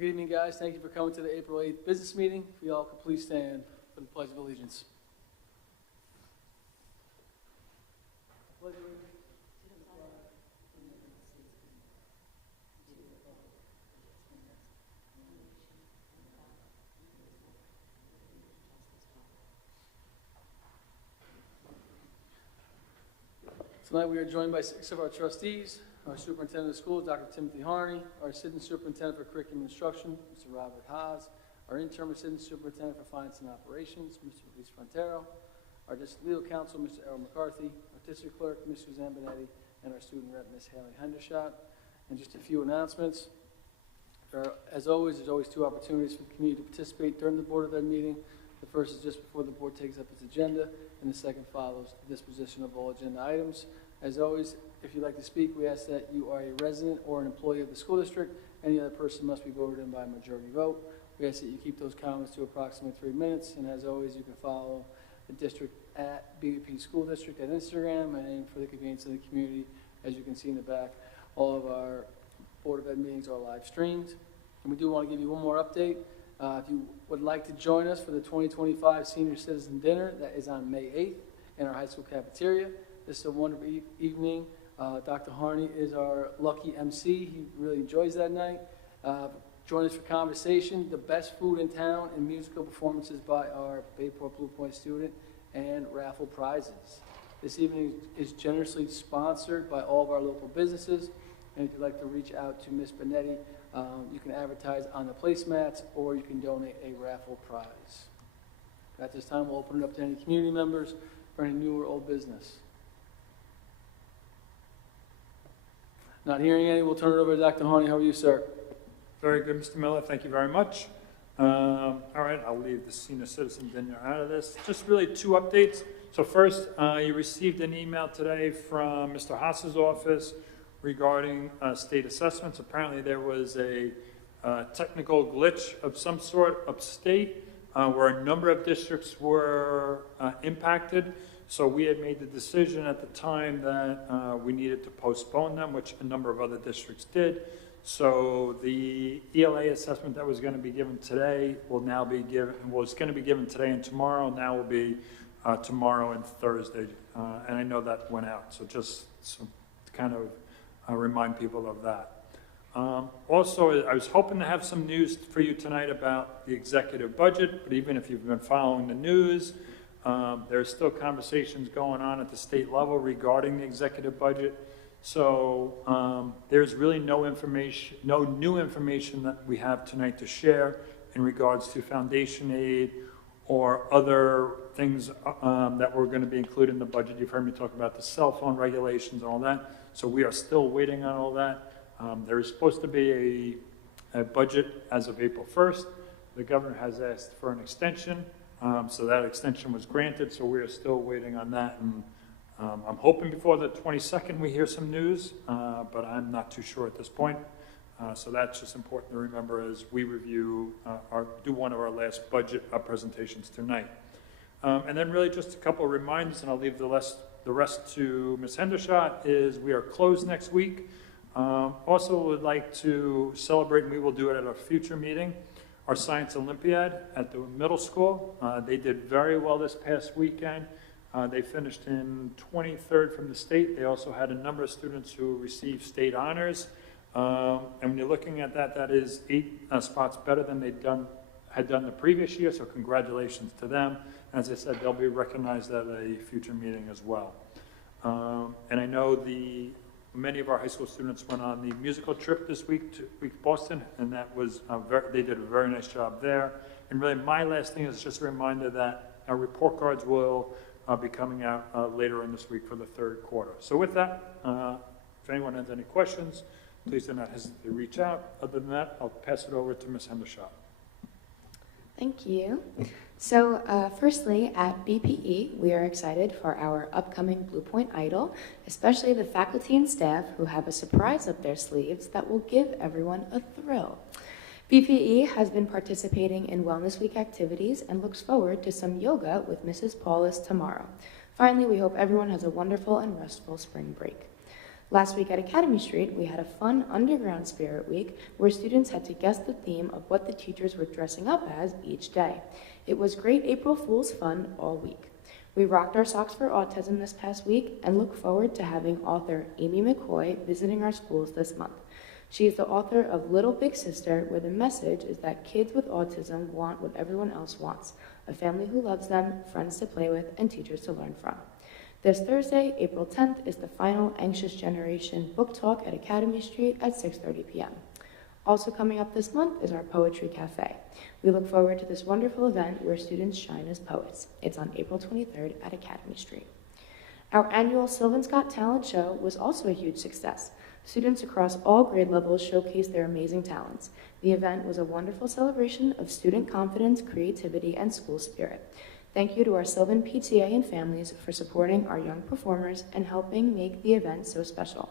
Good evening, guys. Thank you for coming to the April 8th business meeting. If we all could please stand for the Pledge of Allegiance. Pledge of Allegiance. Tonight we are joined by 6 of our trustees, our superintendent of schools, Dr. Timothy Harney, our assistant superintendent for curriculum instruction, Mr. Robert Haas, our interim assistant superintendent for finance and operations, Mr. Luis Frontero, our district legal counsel, Mr. Errol McCarthy, our district clerk, Ms. Suzanne Benetti, and our student rep, Ms. Haley Hendershot. And just a few announcements. As always, there's always 2 opportunities for the community to participate during the Board of Ed meeting. The first is just before the board takes up its agenda, and the second follows the disposition of all agenda items. As always, if you'd like to speak, we ask that you are a resident or an employee of the school district. Any other person must be voted in by a majority vote. We ask that you keep those comments to approximately 3 minutes, and as always, you can follow the district at BBP School District at Instagram, and for the convenience of the community, as you can see in the back, all of our Board of Ed meetings are live streamed. And we do want to give you one more update. If you would like to join us for the 2025 Senior Citizen Dinner, that is on May 8th in our high school cafeteria. This is a wonderful evening. Dr. Harney is our lucky MC. He really enjoys that night. Join us for conversation, the best food in town, and musical performances by our Bayport Blue Point student, and raffle prizes. This evening is generously sponsored by all of our local businesses. And if you'd like to reach out to Ms. Benetti, you can advertise on the placemats, or you can donate a raffle prize. At this time, we'll open it up to any community members for any new or old business. Not hearing any, we'll turn it over to Dr. Harney. How are you, sir? Very good, Mr. Miller. Thank you very much. All right, I'll leave the senior citizen dinner out of this. Just really 2 updates. So first, you received an email today from Mr. Haas's office regarding state assessments. Apparently there was a technical glitch of some sort upstate where a number of districts were impacted. So we had made the decision at the time that we needed to postpone them, which a number of other districts did. So the ELA assessment that was going to be given today will now be given, was going to be given today and tomorrow, now will be tomorrow and Thursday. And I know that went out, so just to kind of remind people of that. Also, I was hoping to have some news for you tonight about the executive budget, but even if you've been following the news, there's still conversations going on at the state level regarding the executive budget. So there's really no new information that we have tonight to share in regards to foundation aid or other things that were going to be included in the budget. You've heard me talk about the cell phone regulations and all that. So we are still waiting on all that. There is supposed to be a budget as of April 1st. The governor has asked for an extension. So that extension was granted, so we are still waiting on that. And I'm hoping before the 22nd we hear some news, but I'm not too sure at this point. So that's just important to remember as we review, do one of our last budget presentations tonight. And then really just a couple of reminders, and I'll leave the rest to Ms. Hendershot, is we are closed next week. Also would like to celebrate, and we will do it at a future meeting, our Science Olympiad at the middle school. They did very well this past weekend. They finished in 23rd from the state. They also had a number of students who received state honors. And when you're looking at that, that is 8 spots better than had done the previous year, so congratulations to them. As I said, they'll be recognized at a future meeting as well. And I know many of our high school students went on the musical trip this week to Boston, and that was they did a very nice job there. And really, my last thing is just a reminder that our report cards will be coming out later in this week for the 3rd quarter. So with that, if anyone has any questions, please do not hesitate to reach out. Other than that, I'll pass it over to Ms. Hendershot. Thank you. So firstly, at BPE, we are excited for our upcoming Blue Point Idol, especially the faculty and staff who have a surprise up their sleeves that will give everyone a thrill. BPE has been participating in Wellness Week activities and looks forward to some yoga with Mrs. Paulus tomorrow. Finally, we hope everyone has a wonderful and restful spring break. Last week at Academy Street, we had a fun Underground Spirit Week where students had to guess the theme of what the teachers were dressing up as each day. It was great April Fool's fun all week. We rocked our socks for autism this past week and look forward to having author Amy McCoy visiting our schools this month. She is the author of Little Big Sister, where the message is that kids with autism want what everyone else wants: a family who loves them, friends to play with, and teachers to learn from. This Thursday, April 10th, is the final Anxious Generation book talk at Academy Street at 6:30 p.m. Also coming up this month is our Poetry Cafe. We look forward to this wonderful event where students shine as poets. It's on April 23rd at Academy Street. Our annual Sylvan Scott Talent Show was also a huge success. Students across all grade levels showcased their amazing talents. The event was a wonderful celebration of student confidence, creativity, and school spirit. Thank you to our Sylvan PTA and families for supporting our young performers and helping make the event so special.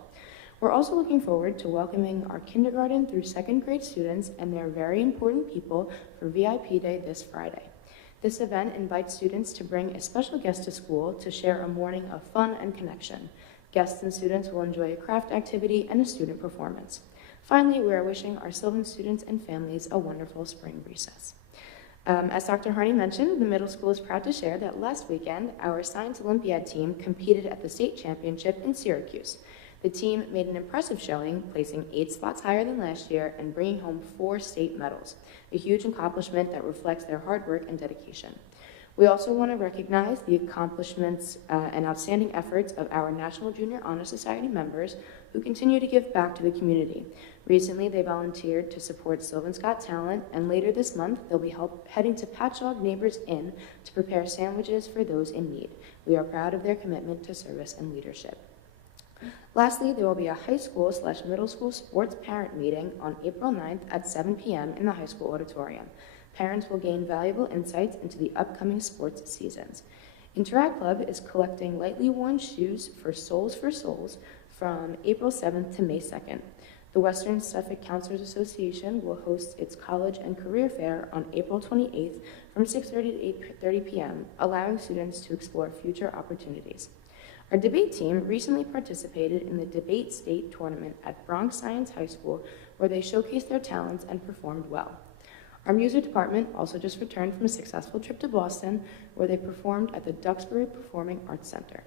We're also looking forward to welcoming our kindergarten through second grade students and their very important people for VIP Day this Friday. This event invites students to bring a special guest to school to share a morning of fun and connection. Guests and students will enjoy a craft activity and a student performance. Finally, we are wishing our Sylvan students and families a wonderful spring recess. As Dr. Harney mentioned, the middle school is proud to share that last weekend, our Science Olympiad team competed at the state championship in Syracuse. The team made an impressive showing, placing 8 spots higher than last year and bringing home 4 state medals, a huge accomplishment that reflects their hard work and dedication. We also want to recognize the accomplishments and outstanding efforts of our National Junior Honor Society members who continue to give back to the community. Recently, they volunteered to support Sylvan Scott Talent, and later this month, they'll be heading to Patchogue Neighbors Inn to prepare sandwiches for those in need. We are proud of their commitment to service and leadership. Lastly, there will be a high school/middle school sports parent meeting on April 9th at 7 p.m. in the high school auditorium. Parents will gain valuable insights into the upcoming sports seasons. Interact Club is collecting lightly worn shoes for Souls for Souls from April 7th to May 2nd. The Western Suffolk Counselors Association will host its College and Career Fair on April 28th from 6:30 to 8:30 p.m., allowing students to explore future opportunities. Our debate team recently participated in the Debate State Tournament at Bronx Science High School, where they showcased their talents and performed well. Our music department also just returned from a successful trip to Boston, where they performed at the Duxbury Performing Arts Center.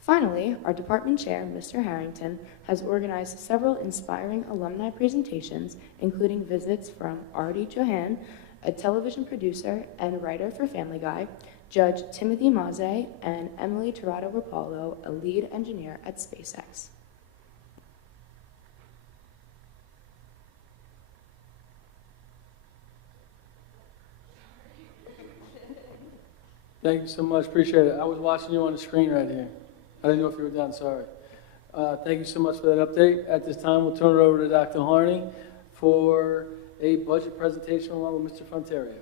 Finally, our department chair, Mr. Harrington, has organized several inspiring alumni presentations, including visits from Artie Johan, a television producer and writer for Family Guy, Judge Timothy Maze, and Emily Tirado-Rapallo, a lead engineer at SpaceX. Thank you so much, appreciate it. I was watching you on the screen right here. I didn't know if you were done, sorry. Thank you so much for that update. At this time, we'll turn it over to Dr. Harney for a budget presentation along with Mr. Fronterio.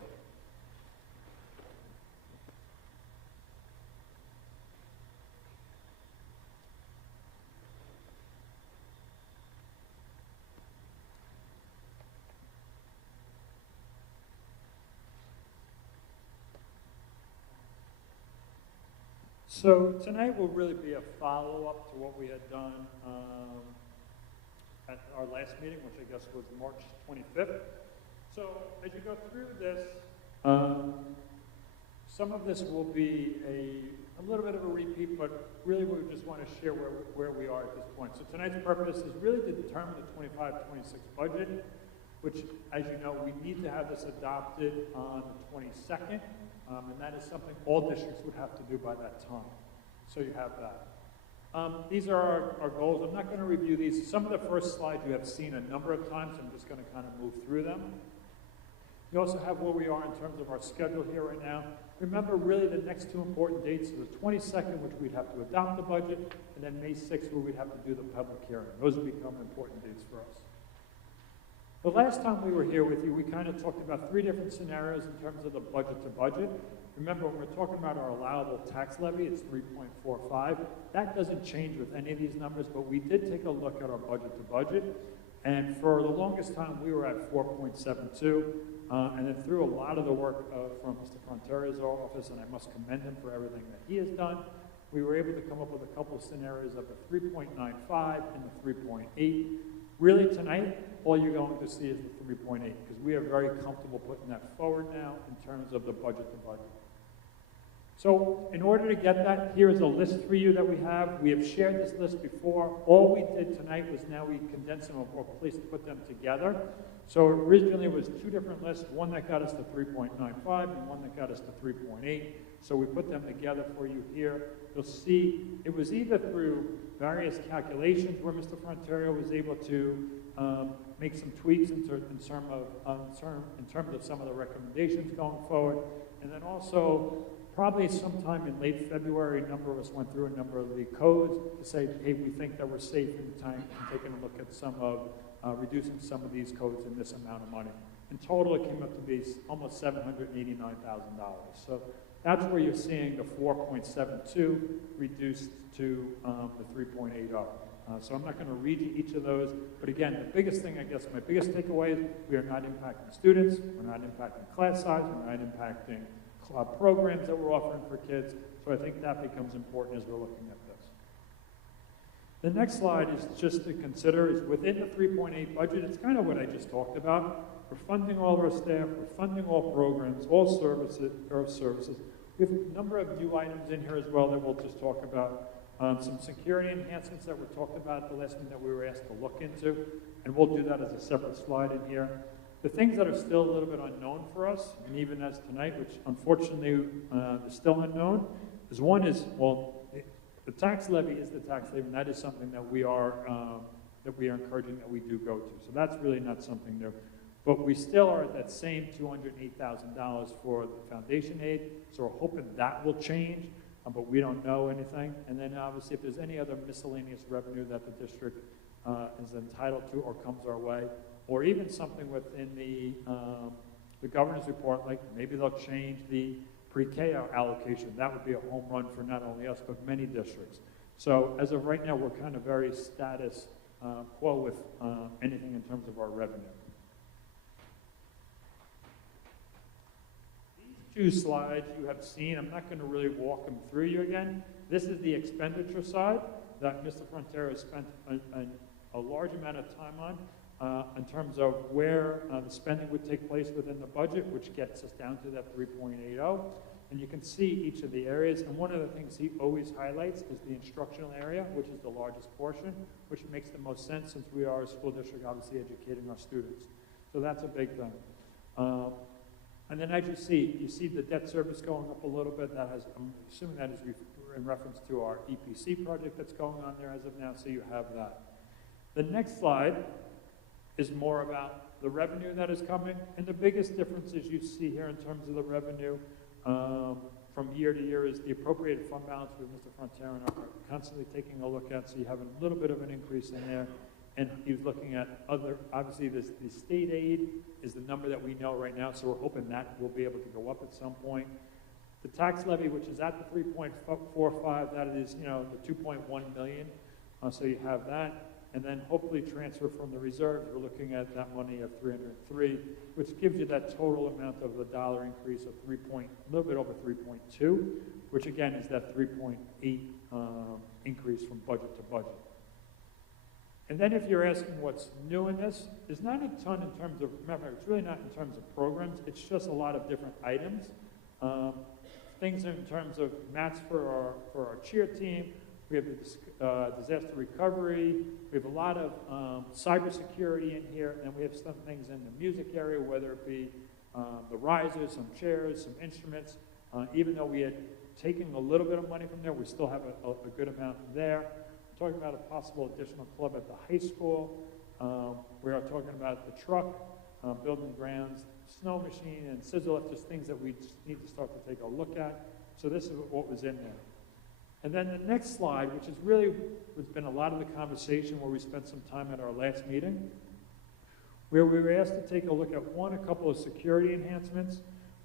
So tonight will really be a follow-up to what we had done at our last meeting, which I guess was March 25th. So as you go through this, some of this will be a little bit of a repeat, but really we just want to share where we are at this point. So tonight's purpose is really to determine the 25-26 budget, which, as you know, we need to have this adopted on the 22nd. And that is something all districts would have to do by that time. So you have that. These are our goals. I'm not going to review these. Some of the first slides you have seen a number of times. I'm just going to kind of move through them. You also have where we are in terms of our schedule here right now. Remember, really, the next 2 important dates are the 22nd, which we'd have to adopt the budget, and then May 6th, where we'd have to do the public hearing. Those will become important dates for us. The last time we were here with you, we kind of talked about 3 different scenarios in terms of the budget to budget. Remember, when we're talking about our allowable tax levy, it's 3.45. That doesn't change with any of these numbers, but we did take a look at our budget to budget. And for the longest time, we were at 4.72. And then through a lot of the work from Mr. Fronterio's office, and I must commend him for everything that he has done, we were able to come up with a couple of scenarios of a 3.95 and a 3.8. Really tonight, all you're going to see is the 3.8, because we are very comfortable putting that forward now in terms of the budget to budget. So in order to get that, here is a list for you that we have. We have shared this list before. All we did tonight was now we condensed them or put them together. So originally it was two different lists, one that got us to 3.95 and one that got us to 3.8. So we put them together for you here. You'll see it was either through various calculations where Mr. Fronterio was able to make some tweaks in terms of some of the recommendations going forward. And then also, probably sometime in late February, a number of us went through a number of the codes to say, hey, we think that we're safe in time and taking a look at some of reducing some of these codes in this amount of money. In total, it came up to be almost $789,000. So that's where you're seeing the 4.72 reduced to the 3.80. So I'm not going to read you each of those, but again, the biggest thing, I guess, my biggest takeaway is we are not impacting students, we're not impacting class size, we're not impacting programs that we're offering for kids, so I think that becomes important as we're looking at this. The next slide is just to consider is within the 3.8 budget, it's kind of what I just talked about. We're funding all of our staff, we're funding all programs, all services. We have a number of new items in here as well that we'll just talk about. Some security enhancements that were talked about at the last meeting that we were asked to look into, and we'll do that as a separate slide in here. The things that are still a little bit unknown for us, and even as tonight, which unfortunately is still unknown, is one is, well, the tax levy is the tax levy, and that is something that we are encouraging that we do go to. So that's really not something new. But we still are at that same $208,000 for the foundation aid, so we're hoping that will change, but we don't know anything. And then obviously if there's any other miscellaneous revenue that the district is entitled to or comes our way, or even something within the governor's report, like maybe they'll change the pre-K allocation. That would be a home run for not only us, but many districts. So as of right now, we're kind of very status quo with anything in terms of our revenue. These two slides you have seen, I'm not going to really walk them through you again. This is the expenditure side that Mr. Fronterio spent a large amount of time on. In terms of where the spending would take place within the budget, which gets us down to that 3.80. And you can see each of the areas. And one of the things he always highlights is the instructional area, which is the largest portion, which makes the most sense since we are a school district obviously educating our students. So that's a big thing. And then as you see the debt service going up a little bit. That has, I'm assuming that is in reference to our EPC project that's going on there as of now, so you have that. The next slide is more about the revenue that is coming. And the biggest differences you see here in terms of the revenue from year to year is the appropriated fund balance with Mr. Fronterio and I are constantly taking a look at. So you have a little bit of an increase in there. And he was looking at other, obviously the state aid is the number that we know right now. So we're hoping that will be able to go up at some point. The tax levy, which is at the 3.45, that is, the 2.1 million. So you have that. And then hopefully transfer from the reserves, we're looking at that money of 303, which gives you that total amount of the dollar increase of a little bit over 3.2, which again is that 3.8 increase from budget to budget. And then if you're asking what's new in this, there's not a ton in terms of, remember, it's really not in terms of programs, it's just a lot of different items. Things in terms of mats for our cheer team. We have the disaster recovery. We have a lot of cybersecurity in here, and we have some things in the music area, whether it be the risers, some chairs, some instruments. Even though we had taken a little bit of money from there, we still have a good amount there. We're talking about a possible additional club at the high school. We are talking about the truck, building grounds, snow machine, and scissor lift, just things that we just need to start to take a look at. So this is what was in there. And then the next slide, which is really has been a lot of the conversation where we spent some time at our last meeting, where we were asked to take a look at a couple of security enhancements.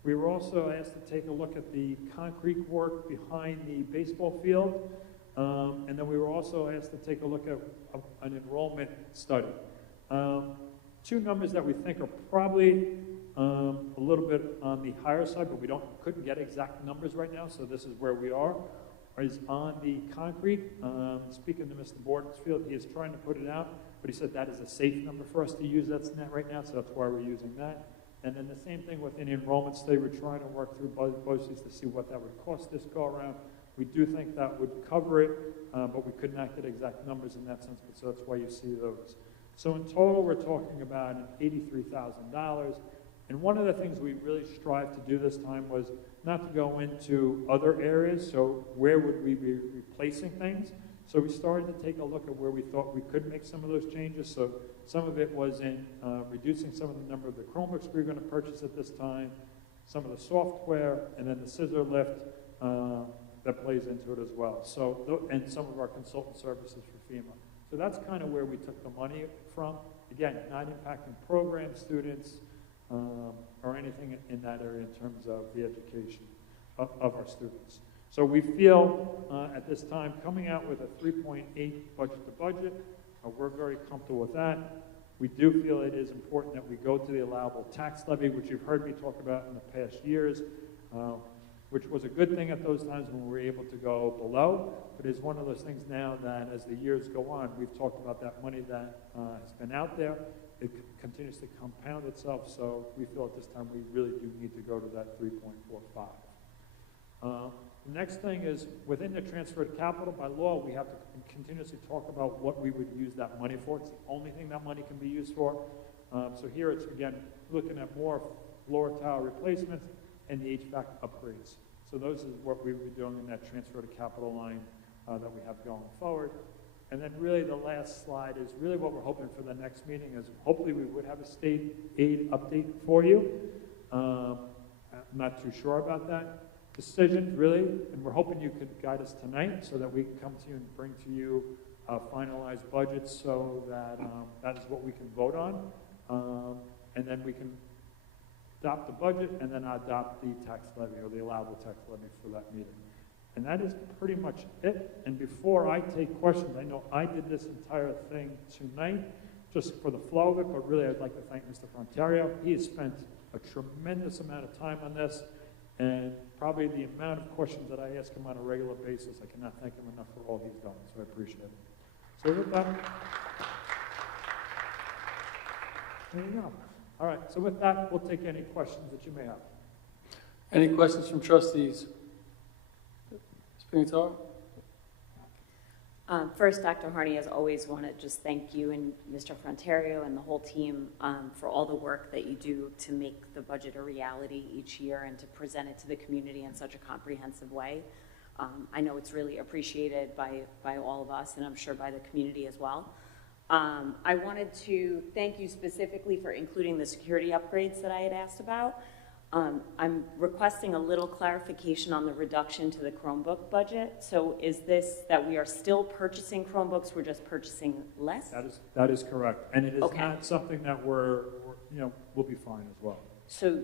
We were also asked to take a look at the concrete work behind the baseball field. And then we were also asked to take a look at an enrollment study. Two numbers that we think are probably a little bit on the higher side, but couldn't get exact numbers right now, so this is where we are. is on the concrete. Speaking to Mr. Bortonsfield, he is trying to put it out, but he said that is a safe number for us to use. That's net right now, so that's why we're using that. And then the same thing with any enrollment study. We're trying to work through budgets to see what that would cost this go around. We do think that would cover it, but we could not get exact numbers in that sense, but so that's why you see those. So in total, we're talking about $83,000. And one of the things we really strived to do this time was not to go into other areas, so where would we be replacing things? So we started to take a look at where we thought we could make some of those changes. So some of it was in reducing some of the number of the Chromebooks we were going to purchase at this time, some of the software, and then the scissor lift that plays into it as well. So, and some of our consultant services for FEMA. So that's kind of where we took the money from. Again, not impacting programs, students, or anything in that area in terms of the education of our students. So we feel at this time coming out with a 3.8 budget to budget, we're very comfortable with that. We do feel it is important that we go to the allowable tax levy, which you've heard me talk about in the past years, which was a good thing at those times when we were able to go below, but it's one of those things now that as the years go on, we've talked about that money that has been out there. It continues to compound itself, so we feel at this time we really do need to go to that 3.45. The next thing is, within the transferred capital, by law, we have to continuously talk about what we would use that money for. It's the only thing that money can be used for. So here it's, again, looking at more floor tower replacements and the HVAC upgrades. So those is what we would be doing in that transferred capital line that we have going forward. And then really the last slide is really what we're hoping for the next meeting is hopefully we would have a state aid update for you. I'm not too sure about that decision, really, and we're hoping you could guide us tonight so that we can come to you and bring to you a finalized budget so that that is what we can vote on. And then we can adopt the budget and then adopt the tax levy or the allowable tax levy for that meeting. And that is pretty much it. And before I take questions, I know I did this entire thing tonight just for the flow of it, but really I'd like to thank Mr. Frontario. He has spent a tremendous amount of time on this, and probably the amount of questions that I ask him on a regular basis, I cannot thank him enough for all he's done, so I appreciate it. So with that, there you go. All right, so with that, we'll take any questions that you may have. Any questions from trustees? Ms. Pignataro? First, Dr. Harney, as always, want to just thank you and Mr. Frontario and the whole team for all the work that you do to make the budget a reality each year and to present it to the community in such a comprehensive way. I know it's really appreciated by all of us, and I'm sure by the community as well. I wanted to thank you specifically for including the security upgrades that I had asked about. I'm requesting a little clarification on the reduction to the Chromebook budget. So is this that we are still purchasing Chromebooks, we're just purchasing less? That is correct. And it is Okay. not something that we'll be fine as well. So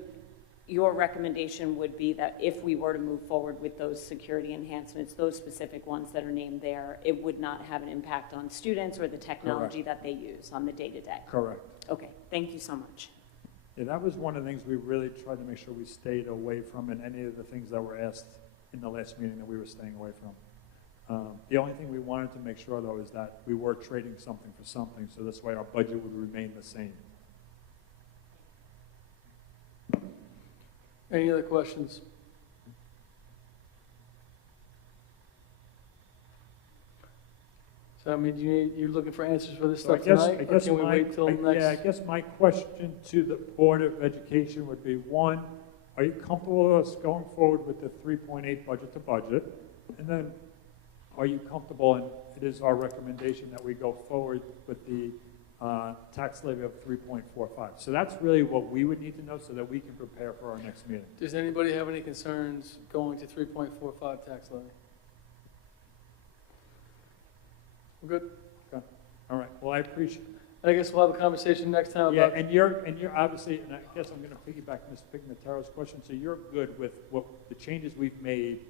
your recommendation would be that if we were to move forward with those security enhancements, those specific ones that are named there, it would not have an impact on students or the technology that they use on the day-to-day? Correct. Okay, thank you so much. Yeah, that was one of the things we really tried to make sure we stayed away from, and any of the things that were asked in the last meeting that we were staying away from. The only thing we wanted to make sure, though, is that we were trading something for something, so this way our budget would remain the same. Any other questions? So, I mean, you're looking for answers for this So stuff tonight? Or can we my, wait till I next? guess my question to the Board of Education would be, one, are you comfortable with us going forward with the 3.8 budget to budget? And then, are you comfortable, and it is our recommendation that we go forward with the tax levy of 3.45. So that's really what we would need to know so that we can prepare for our next meeting. Does anybody have any concerns going to 3.45 tax levy? We're good? Okay. All right. Well, I appreciate it. I guess we'll have a conversation next time Yeah, about, and you're obviously, and I guess I'm going to piggyback Ms. Pignataro's question. So you're good with what the changes we've made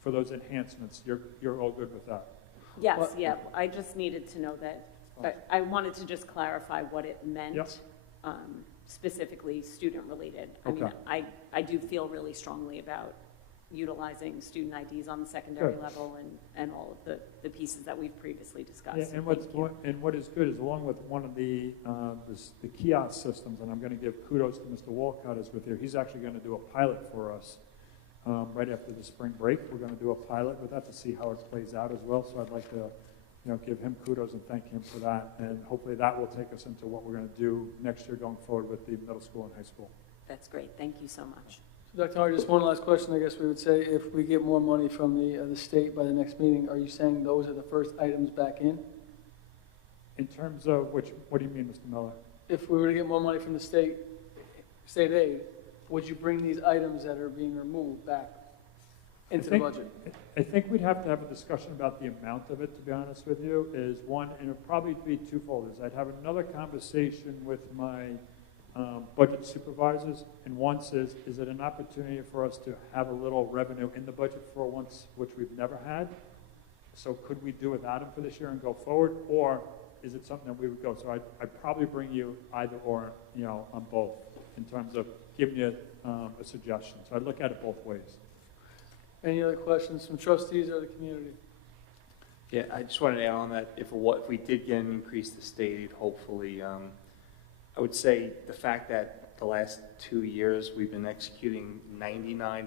for those enhancements. You're all good with that. Yes, What- yeah, I just needed to know that, I wanted to just clarify what it meant, Yep. specifically student-related. I mean, Okay. I do feel really strongly about utilizing student IDs on the secondary Good. level and all of the pieces that we've previously discussed. Yeah, So and thank you. what is good is along with one of the kiosk systems, and I'm going to give kudos to Mr. Walcott is with here. He's actually going to do a pilot for us right after the spring break. We're going to do a pilot with that to see how it plays out as well. So I'd like to, give him kudos and thank him for that. And hopefully that will take us into what we're going to do next year going forward with the middle school and high school. That's great. Thank you so much. So Dr. Hardy, just one last question, I guess we would say, if we get more money from the state by the next meeting, are you saying those are the first items back in? In terms of what do you mean, Mr. Miller? If we were to get more money from the state aid, would you bring these items that are being removed back into the budget? I think we'd have to have a discussion about the amount of it, to be honest with you, is one, and it'd probably be twofold. Is I'd have another conversation with my budget supervisors, and one says, is it an opportunity for us to have a little revenue in the budget for once, which we've never had? So could we do without them for this year and go forward, or is it something that we would go? So I'd probably bring you either or, on both, in terms of giving you a suggestion. So I'd look at it both ways. Any other questions from trustees or the community? Yeah, I just wanted to add on that, if we did get an increase to state aid, hopefully, I would say the fact that the last 2 years, we've been executing 99%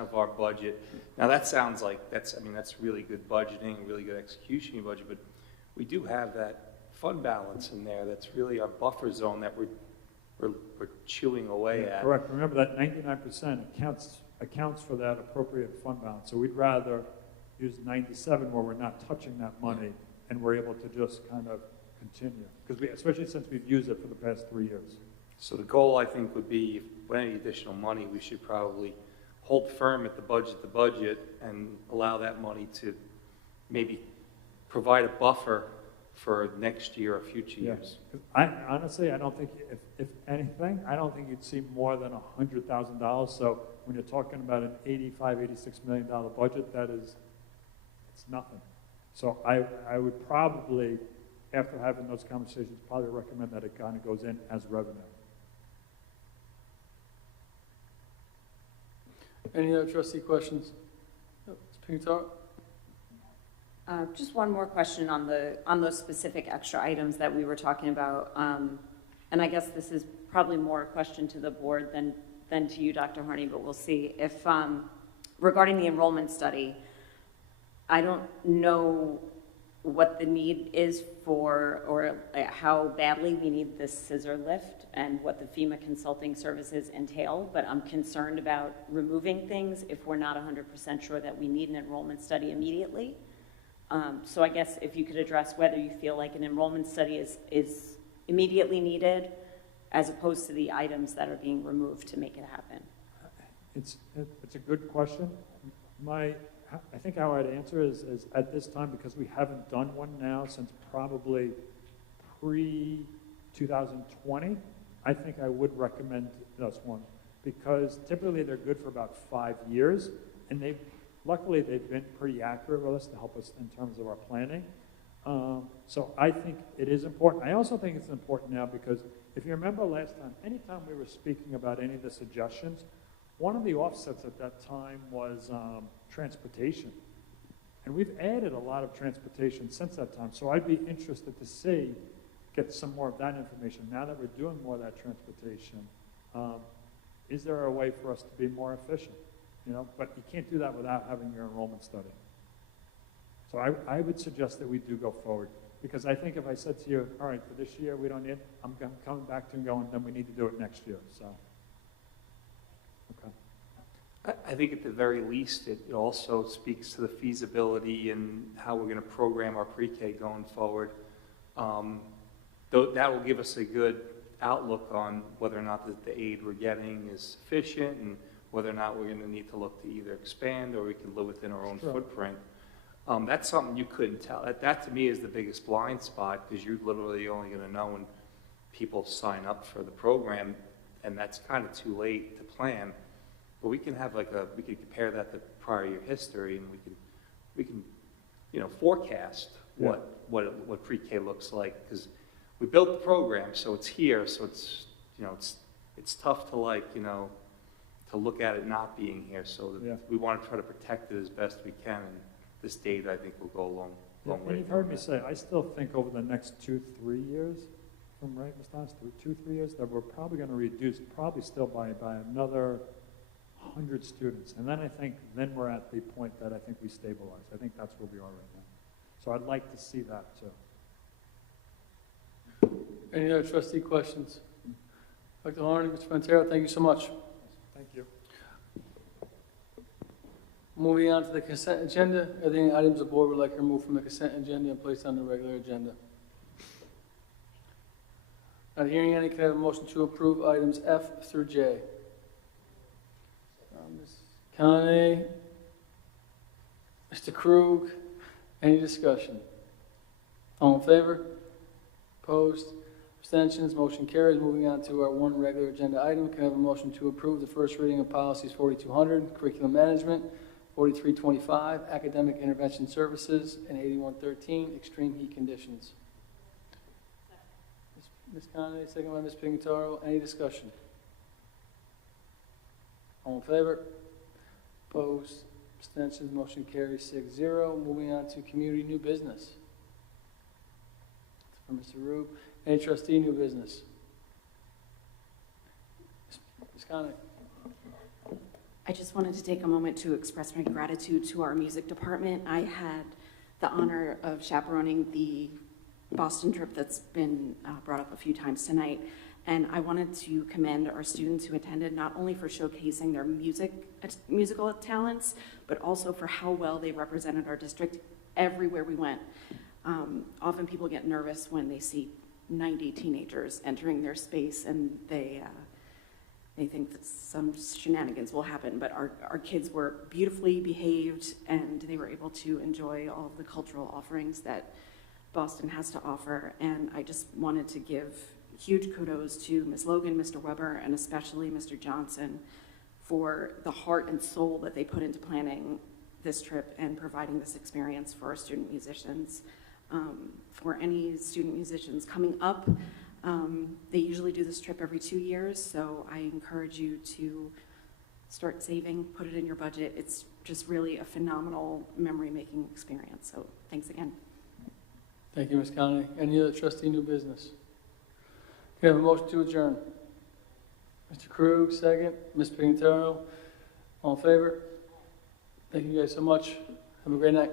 of our budget. Now that sounds like, that's really good budgeting, really good execution of your budget, but we do have that fund balance in there that's really our buffer zone that we're chewing away at. Correct. Remember that 99% accounts for that appropriate fund balance. So we'd rather use 97 where we're not touching that money and we're able to just kind of continue. Because especially since we've used it for the past 3 years. So the goal, I think, would be, if with any additional money, we should probably hold firm at the budget, and allow that money to maybe provide a buffer for next year or future years. Honestly, I don't think, if anything, I don't think you'd see more than $100,000. So when you're talking about an $86 million budget, it's nothing. So I would probably, after having those conversations, probably recommend that it kind of goes in as revenue. Any other trustee questions? Ms. Pignataro? Just one more question on those specific extra items that we were talking about. And I guess this is probably more a question to the board than to you, Dr. Harney, but we'll see. If, regarding the enrollment study, I don't know what the need is for, or how badly we need this scissor lift and what the FEMA consulting services entail, but I'm concerned about removing things if we're not 100% sure that we need an enrollment study immediately. So I guess if you could address whether you feel like an enrollment study is immediately needed as opposed to the items that are being removed to make it happen. It's a good question. I think how I'd answer is at this time, because we haven't done one now since probably pre-2020, I think I would recommend this one, because typically they're good for about 5 years, and luckily they've been pretty accurate with us to help us in terms of our planning. So I think it is important. I also think it's important now because if you remember last time, anytime we were speaking about any of the suggestions, one of the offsets at that time was transportation. And we've added a lot of transportation since that time. So I'd be interested to get some more of that information. Now that we're doing more of that transportation, is there a way for us to be more efficient? But you can't do that without having your enrollment study. So I would suggest that we do go forward. Because I think if I said to you, all right, for this year we don't need it, I'm coming back to you and going, then we need to do it next year. So, okay. I think at the very least, it also speaks to the feasibility and how we're going to program our pre-K going forward. That will give us a good outlook on whether or not the aid we're getting is sufficient and whether or not we're going to need to look to either expand or we can live within our own footprint. That's something you couldn't tell. That to me is the biggest blind spot, because you're literally only going to know when people sign up for the program, and that's kind of too late to plan. But we can have we can compare that to prior year history, and we can forecast what pre-K looks like, because we built the program, so it's here, so it's tough to to look at it not being here, so Yeah. that we want to try to protect it as best we can, and this date, I think, will go a long And way. you've heard me say, I still think over the next 2-3 years, if I'm right, Ms. Thomas, 2-3 years, that we're probably going to reduce, probably still by another 100 students. And then I think, then we're at the point that I think we stabilize. I think that's where we are right now. So I'd like to see that too. Any other trustee questions? Dr. Harney, Mr. Frontero, thank you so much. Thank you. Moving on to the consent agenda, are there any items the board would like to remove from the consent agenda and place on the regular agenda? Not hearing any, can I have a motion to approve items F through J? Ms. Kane, Mr. Krug, any discussion? All in favor? Opposed? Abstentions? Motion carries. Moving on to our one regular agenda item, can I have a motion to approve the first reading of policies 4200, curriculum management, 4325, academic intervention services, and 8113, extreme heat conditions? Ms. Conley, second by Ms. Pingataro. Any discussion? All in favor? Opposed? Abstentions? Motion carries 6-0. Moving on to community new business. For Mr. Rube. Any trustee new business? Ms. Conley. I just wanted to take a moment to express my gratitude to our music department. I had the honor of chaperoning the Boston trip that's been brought up a few times tonight, and I wanted to commend our students who attended, not only for showcasing their musical talents, but also for how well they represented our district everywhere we went. Often people get nervous when they see 90 teenagers entering their space, and they think that some shenanigans will happen, but our kids were beautifully behaved, and they were able to enjoy all of the cultural offerings that Boston has to offer. And I just wanted to give huge kudos to Ms. Logan, Mr. Weber, and especially Mr. Johnson for the heart and soul that they put into planning this trip and providing this experience for our student musicians. For any student musicians coming up, they usually do this trip every 2 years, so I encourage you to start saving, put it in your budget. It's just really a phenomenal memory-making experience, so thanks again. Thank you, Ms. Conley. Any other trustee new business? Can I have a motion to adjourn? Mr. Krug, second. Ms. Pingataro, all in favor? Thank you guys so much. Have a great night.